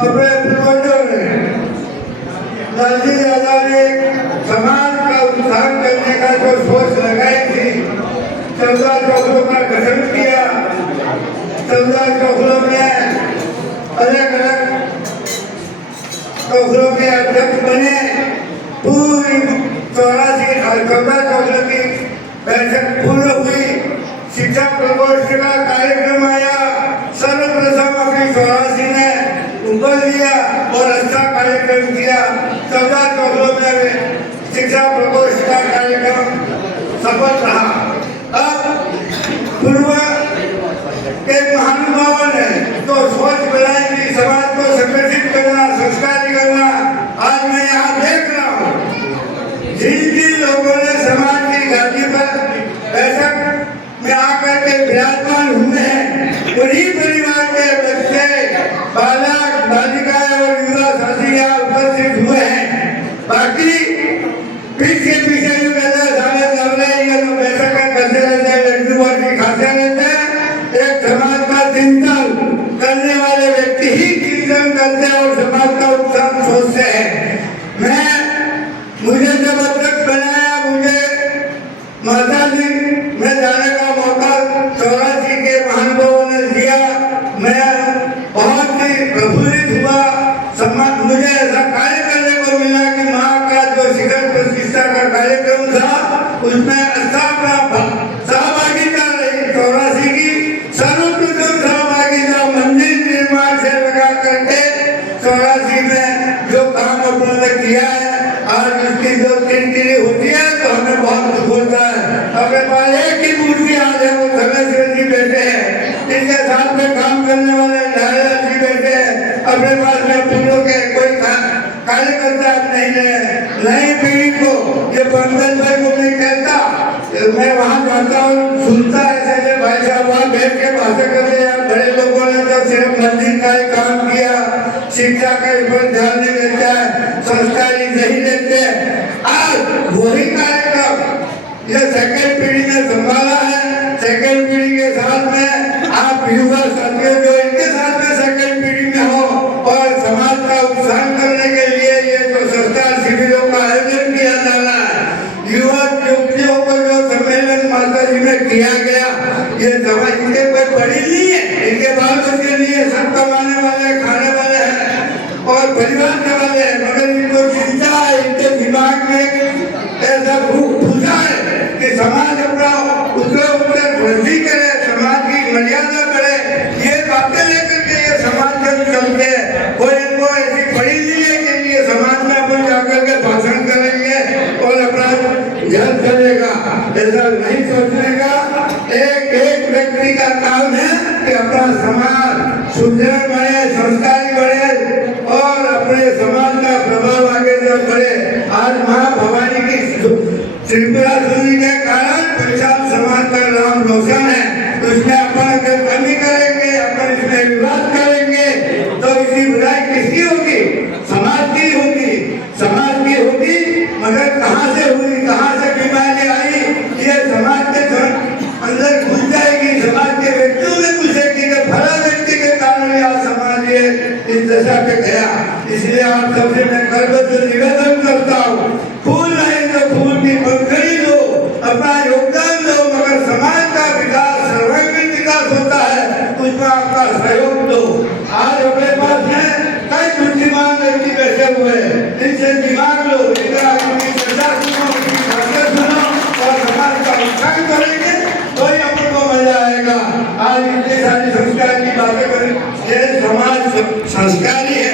अपने पूर्वजों ने लालजी यादव ने समाज का उत्थान करने का जो सोच लगाई थी, 14 चौखलों का गठन किया। 14 चौखलों में अलग अलग चौखलों के अध्यक्ष बने। पूरी 14 चौखलों की बैठक पूर्ण हुई। शिक्षा प्रकोष्ठ का कार्यक्रम आया। सर्वप्रथम अपनी 84 ने उपल लिया और अच्छा कार्यक्रम किया। 14 चौखलों में शिक्षा प्रकोष्ठ का कार्यक्रम सफल रहा। अब पूर्व के महानुभावों ने तो सोच बनाई कि समाज को संगठित करना, संस्कारी करना। आज मैं यहाँ देख रहा हूँ जिन लोगों ने समाज की गादी पर बैठक में आकर के विराजमान हुए हैं, उन्हीं परिवार के बच्चे, बालक, बालिकाएं और युवा साथी यहाँ उपस्थित हुए हैं। बाकी पीछे पीछे जो सारे नवले ये लोग बैठक करते रहते हैं, लड्डू और खाते रहते हैं। एक समाज का चिंतन करने वाले व्यक्ति ही चिंतन करते हैं और समाज का उत्थान सोचते हैं। मुझे जब अध्यक्ष बनाया, मुझे माता जी में जाने का मौका 84 के महानुभावों ने दिया। मैं बहुत ही प्रफुल्लित हुआ। मुझे ऐसा कार्य करने को मिला कि माँ का जो शिखर प्रतिष्ठा का कार्यक्रम था उसमें अच्छा सहभागिता रही। 84 की सर्वप्रथम सहभागिता मंदिर निर्माण से लगा करके 84 में जो काम अपने किया है, आज उसकी जो किरकिरी होती है तो हमें बहुत दुख होता है। अपने पास एक ही मूर्ति आज है, वो धर्मेश्वर जी बैठे हैं। इनके साथ में काम करने वाले नारायण जी बैठे हैं। अपने पास में पूर्व के कोई कार्यकर्ता नहीं पीढ़ी को ये पंकज भाई को नहीं कहता। मैं वहाँ जाता हूँ, सुनता ऐसे भाई साहब वहाँ बैठ के बातें करते हैं। बड़े लोगों ने तो सिर्फ मंदिर का ही काम किया, शिक्षा के ऊपर ध्यान नहीं देता है, संस्कारी नहीं देते। आज वही कार्यक्रम ये सेकंड पीढ़ी ने संभाला है। सेकंड पीढ़ी के साथ में आप युवा साथियों जो इनके साथ में सेकंड पीढ़ी में हो और समाज का उत्थान करने के लिए ये जो संस्कार शिविरों का आयोजन किया जा रहा है, युवा युवतियों को जो सम्मेलन माता जी में किया गया, ये समझ इनके कोई बड़ी नहीं है, इनके बाल बच्चे नहीं है, सब कमाने वाले खाने वाले हैं और परिवार के वाले हैं। मगर इनको चिंता है, इनके दिमाग में ऐसा भूसा है कि समाज अपना उतरे वृद्धि करे, समाज की मर्यादा करे। ये बातें लेकर के ये समाज जब चलते हैं, कोई इनको ऐसी पड़ी नहीं है कि ये समाज में अपन जाकर के भाषण करेंगे और अपना ध्यान चलेगा। ऐसा नहीं सोचने का। एक व्यक्ति का काम है कि अपना समाज सुदृढ़ बने, संस्कारी बने और अपने समाज का प्रभाव आगे जब बढ़े। आज माँ भवानी की त्रिपुरा सुनी के कारण पंजाब समाज का नाम रोशन है। तो इसमें अपन अगर कमी करेंगे, अपन इसमें विवाद करेंगे तो इसी बुराई किसकी होगी? समाज की होगी। समाज की होगी, मगर कहाँ से हुई, कहाँ से बीमारी आई, ये समाज के अंदर घुस जाएगी। समाज के व्यक्तियों में घुसेगी कि फला व्यक्ति के कारण यह समाज ये इस दशा पे गया। इसलिए आप सबसे मैं गर्व से निवेदन करता हूँ, फूल नहीं तो फूल की पंखड़ी दो, अपना योगदान दो, मगर समाज का विकास, सर्वांगीण विकास होता है, उसमें आपका सहयोग दो। आज अपने पास में कई बुद्धिमान व्यक्ति बैठे हुए हैं, इनसे दिमाग लो, इनकी चर्चा सुनो, इनकी बातें सुनो और समाज का उत्थान करेंगे तो ही अपन को मजा आएगा। आज इतनी सारी संस्कार की बातें करें, ये समाज संस्कारी है,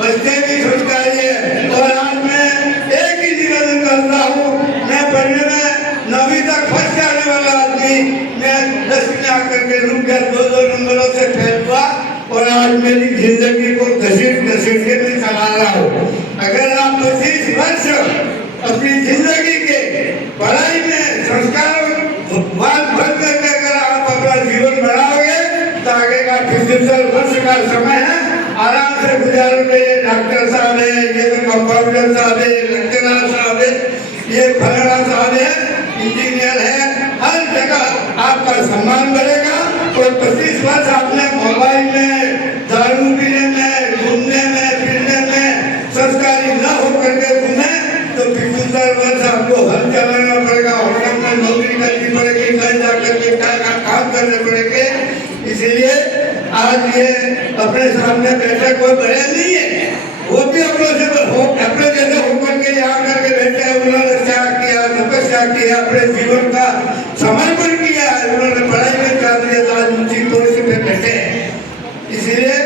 बच्चे भी संस्कारी है। और आज मैं एक ही निवेदन करता हूँ, मैं पढ़ने में 9वीं तक फर्स्ट जाने वाला आदमी, मैं 10वीं में आकर के रुक गया, 2 नंबरों से फेल हुआ और आज मेरी जिंदगी को घसीट के मैं चला रहा हूँ। अगर आप 25 वर्ष अपनी जिंदगी के पढ़ाई में संस्कार भर करके अगर आप अपना जीवन बढ़ाओगे तो आगे का 75 वर्ष का समय है, आराम से गुजारोगे। डॉक्टर साहब है, ये कंपाउंडर साहब है, लेक्चरर साहब है, ये फलाना साहब है, इंजीनियर है, हर जगह आपका सम्मान बढ़ेगा। और 25 वर्ष आपने मोबाइल में, दारू पीने में, घूमने ये अपने सामने बैठे कोई बड़े नहीं है, वो भी अपने जैसे होकर के यहाँ करके बैठे हैं। उन्होंने त्याग किया, तपस्या किया, अपने जीवन का समर्पण किया, उन्होंने पढ़ाई में त्याग दिया, तो आज ऊंची पोस्ट पे बैठे हैं। इसलिए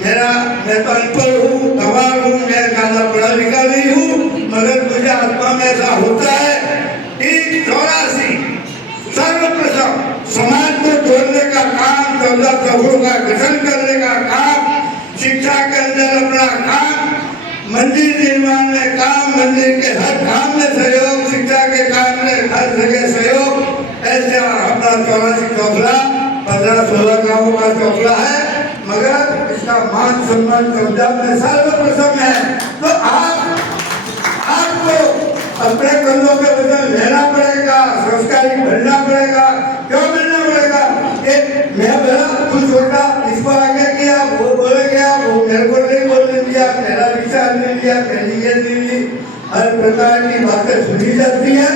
मैं तो अनपढ़ हूँ, गंवार हूँ, मैं ज्यादा पढ़ा लिखा नहीं हूँ, मगर मुझे आत्मा में ऐसा होता है कि 84 सर्वप्रथम समाज को जोड़ने का काम, 14 समूह का गठन करने का काम, शिक्षा के अंदर अपना काम, मंदिर निर्माण में काम, मंदिर के हर काम में सहयोग, शिक्षा के काम में हर जगह सहयोग, ऐसे अपना 84 चौकला 15-16 गाँवों का चौकला है, मगर इसका मान सम्मान पंजाब में सर्वप्रथम है। तो आपको अपने कंधों पे वजन लेना पड़ेगा, संस्कारी बनना पड़ेगा। क्यों बनना पड़ेगा? मैं बड़ा कुछ छोटा, इसको आगे किया, वो बोले गया, वो मेरे को नहीं बोलने दिया, मेरा विचार नहीं लिया, मेरी ये नहीं ली। हर प्रकार की बातें सुनी जाती है।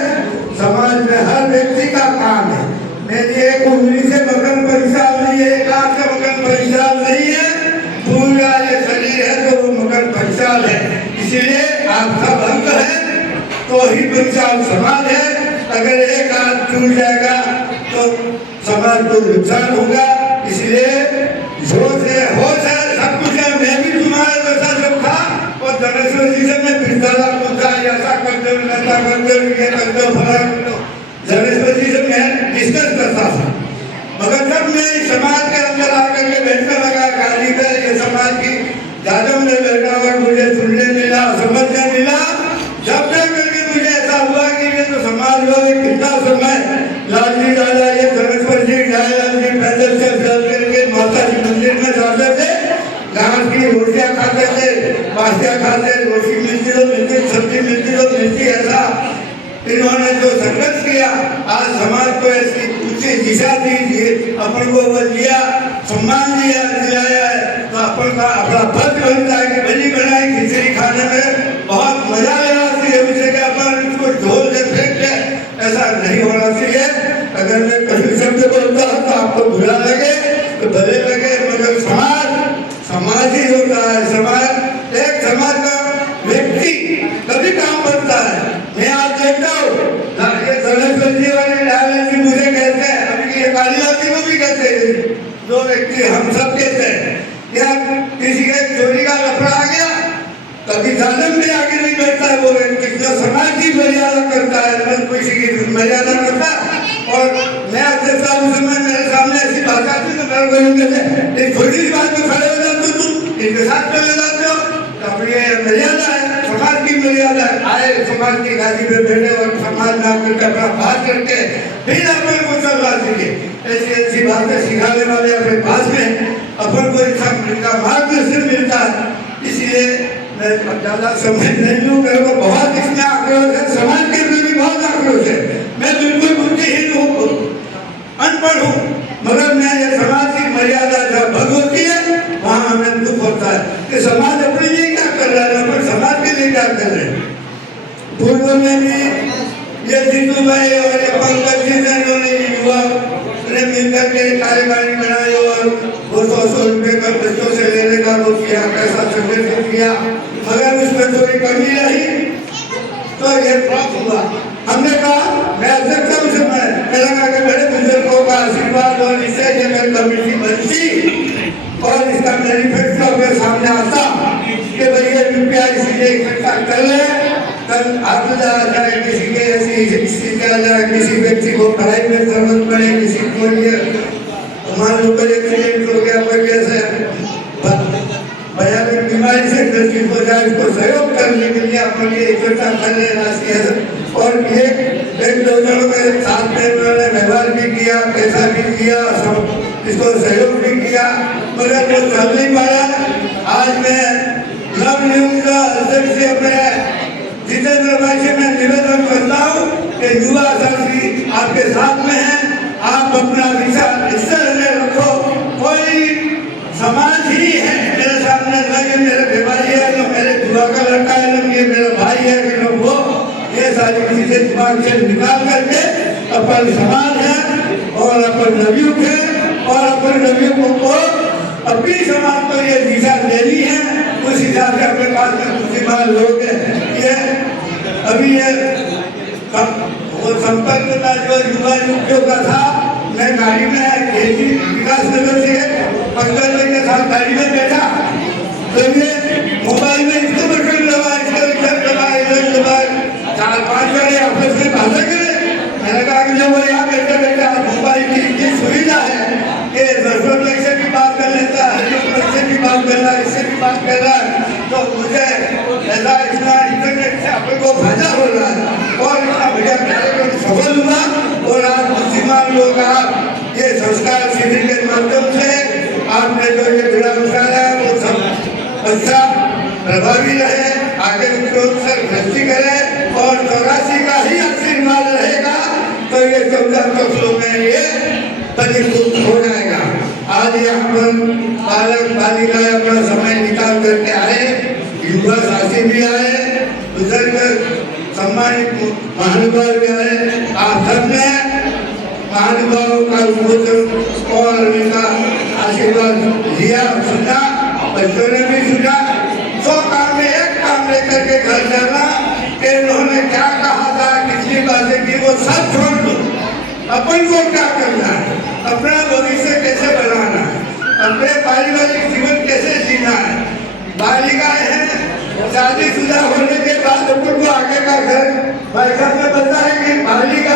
समाज में हर व्यक्ति का काम है। मेरी एक उंगली से मगन परिचाल नहीं है, एक हाथ से मगन परिचाल नहीं है, पूरा ये शरीर है तो वो मगन परिचाल है। इसलिए आप सब अंग है तो ही परिचाल समाज है। अगर एक हाथ टूट जाएगा तो समाज को नुकसान होगा। इसलिए जोश है, होश है, सब कुछ है। मैं भी तुम्हारे जैसा सब था और धनेश्वर जी से मैं पिछला पूछा, ऐसा करते हो, ऐसा करते हो, ये करते हो, फला करते हो। धनेश्वर जी से मैं डिस्कस करता था, मगर जब मैं समाज के अंदर आकर के बैठने लगा, गाली पे ये समाज की जादव में बैठा हुआ मुझे सुनने मिला, समझने मिला। जब तक करके मुझे ऐसा हुआ कि ये तो समाज वाले कितना समय लालजी दादा, ये धनेश्वर जी, दयालाल जी पैदल चल करके माता जी मंदिर में जाते थे, घास की रोटियां खाते थे, बासियां खाते, रोटी मिलती तो मिलती, सब्जी मिलती तो मिलती। ऐसा इन्होंने जो संघर्ष किया, आज समाज को ऐसी ऊंची दिशा दी, अपन को वो दिया, सम्मान दिलाया है, तो अपन का अपना फर्ज बनता है कि बनी बनाई खिचड़ी खाने में बहुत मजा लेना चाहिए। उसे कि अपन इसको ढोल से फेंक के, ऐसा नहीं होना चाहिए। अगर मैं कभी शब्द बोलता हूँ तो आपको बुरा लगे तो भले लगे, मगर समाज ही होता है। समाज एक समाज का व्यक्ति कभी काम करता है। मैं आज देखता हूँ ये धनेश्वर जी वाले दयालाल जी मुझे कहते हैं, अभी ये कालीलाल जी को भी कहते हैं, दो व्यक्ति हम सब कहते हैं, क्या किसी के चोरी का लफड़ा आ गया, कभी जालिम भी आगे नहीं बैठता है। वो व्यक्ति जो समाज की मर्यादा करता है, मैं किसी की मर्यादा करता। और मैं देखता हूँ उस समय मेरे सामने ऐसी बात आती तो मेरे को कहते हैं छोटी सी बात में खड़े हो जाते हो, तुम इनके साथ चले जाते हो। अब ये मर्यादा है, समाज की मर्यादा है। आए समाज की गादी पे बैठे और समाज में आकर अपना बात करके फिर अपन को चलना चाहिए। ऐसी ऐसी बातें सिखाने वाले अपने पास में अपन को इनका मार्गदर्शन मिलता है। इसलिए मैं ज्यादा समझ नहीं लूँ, मेरे को बहुत इसमें आक्रोश है, समाज के लिए भी बहुत आक्रोश है। मैं बिल्कुल बुद्धिहीन हूँ, अनपढ़ हूँ, मगर मैं ये समाज की मर्यादा जब भंग होती है वहाँ हमें दुख होता है कि समाज अपने लिए क्या कर रहा है, अपन समाज के लिए क्या कर रहे हैं। पूर्व में भी ये जीतू भाई और ये पंकज जी ने युवा ने मिलकर के कार्यकारिणी बनाई और 200 रुपये का बच्चों से लेने का वो किया, पैसा संगठित किया, मगर उसमें थोड़ी कमी रही तो ये फ्लॉप हुआ। हमने कहा, मैं अध्यक्ष हूँ, मेरा कहा कि बड़े बुजुर्गों का आशीर्वाद और इससे जब कमेटी बनती और इसका मैनिफेस्टो के सामने आता कि भैया रुपया इसीलिए इकट्ठा कर ले, तब आपदा आ जाए, किसी के ऐसी स्थिति आ जाए, किसी व्यक्ति को पढ़ाई में जरूरत पड़े, किसी को ये मान लो कोई एक्सीडेंट हो गया, कोई ऐसे भयानक बीमारी से ग्रसित हो जाए, उसको सहयोग करने के लिए अपन ये इकट्ठा कर ले राशि है। और एक दो जनों के साथ में उन्होंने व्यवहार भी किया, पैसा भी दिया, इसको सहयोग भी किया, मगर वो चल नहीं पाया। आज मैं नवनियुक्त अध्यक्ष से अपने जितेंद्र भाई से मैं निवेदन करता हूँ कि युवा साथी आपके साथ में है, आप अपना विचार इस तरह रखो। कोई समाज ही है मेरे सामने, न ये मेरे भाई है, न मेरे बुआ का लड़का है, न ये मेरा भाई है, कि न वो, ये सारी चीजें दिमाग से निकाल करके अपन समाज है और अपन नवयुग है और अपन नवयुगों को अपनी समाज पर ये दिशा लेनी है, उस हिसाब से अपने पास में बुद्धिमान लोग हैं। ये अभी ये वो संपर्क का जो युवा युवतियों का था, मैं गाड़ी में खेती विकास नगर से पंकज के साथ गाड़ी में बैठा, तो ये मोबाइल में इसको बटन दबा, इसको इधर दबा, इधर दबा, 4-5 बड़े आपस में बातें करे। मैंने कहा कि जब वो यहाँ बैठे बैठे मोबाइल की इतनी सुविधा है कि 10 रुपये से भी बात कर लेता है, 10 रुपये से भी बात कर रहा है, इससे भी बात कर रहा है, तो मुझे ऐसा इतना इंटरनेट से अपने को फायदा हो रहा है और इतना बढ़िया कार्यक्रम सफल हुआ। और आज बुद्धिमान लोग आप ये संस्कार शिविर के माध्यम से आपने जो ये बिड़ा उठाया है वो सब अच्छा प्रभावी रहे, आगे उनको भ्रष्टि करे और 84 का ही आशीर्वाद रहेगा तो ये 14 फसलों में ये परिपूर्ण हो जाएगा। आज यहाँ पर बालक बालिकाएं अपना समय निकाल करके आए, युवा साथी भी आए, बुजुर्ग सम्मानित महानुभाव भी आए। आप सबने महानुभावों का उद्बोधन और उनका आशीर्वाद लिया, सुना, बच्चों ने भी सुना। 100 काम में एक काम लेकर के घर जाना कि उन्होंने क्या कहा था, कितनी बातें की, वो सब छोड़ दो। अपन को क्या करना है, अपना भविष्य कैसे बनाना है, अपने पारिवारिक जीवन कैसे जीना है। बालिकाएं हैं, शादीशुदा होने के बाद अपन को आगे का घर भाई साहब ने बताया कि बालिका